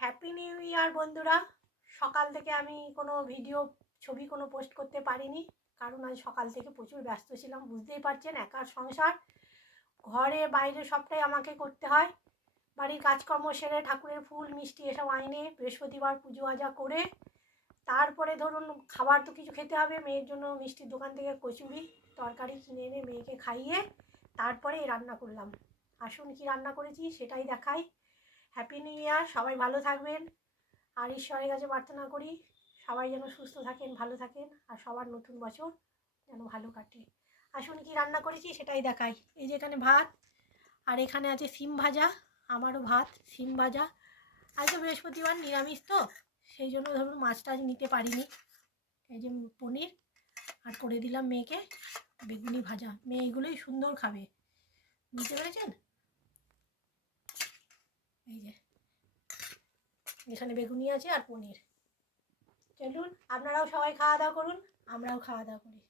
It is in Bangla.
হ্যাপি নিউ ইয়ার বন্ধুরা। সকাল থেকে আমি কোনো ভিডিও ছবি কোনো পোস্ট করতে পারিনি, কারণ আজ সকাল থেকে প্রচুর ব্যস্ত ছিলাম। বুঝতেই পারছেন, একার সংসার, ঘরে বাইরে সবটাই আমাকে করতে হয়। বাড়ির কাজকর্ম সেরে ঠাকুরের ফুল মিষ্টি এসব আইনে বৃহস্পতিবার পুজো আজা করে তারপরে ধরুন খাবার তো কিছু খেতে হবে। মেয়ের জন্য মিষ্টির দোকান থেকে কচুরি তরকারি কিনে এনে মেয়েকে খাইয়ে তারপরে রান্না করলাম। আসুন কি রান্না করেছি সেটাই দেখাই। হ্যাপি নিউ ইয়ার, সবাই ভালো থাকবেন। আর ঈশ্বরের কাছে প্রার্থনা করি সবাই যেন সুস্থ থাকেন, ভালো থাকেন, আর সবার নতুন বছর যেন ভালো কাটে। আসুন কি রান্না করেছি সেটাই দেখাই। এই যে এখানে ভাত, আর এখানে আছে সিম ভাজা। আমারও ভাত সিম ভাজা। আজ তো বৃহস্পতিবার, নিরামিষ তো, সেই জন্য ধরুন মাছ টাছ নিতে পারিনি। এই যে পনির, আর করে দিলাম মেয়েকে বেগুনি ভাজা। মেয়ে এগুলোই সুন্দর খাবে, বুঝতে পেরেছেন। এই যে এখানে বেগুনি আছে আর পনির। চলুন আপনারাও সবাই খাওয়া দাওয়া করুন, আমরাও খাওয়া দাওয়া করি।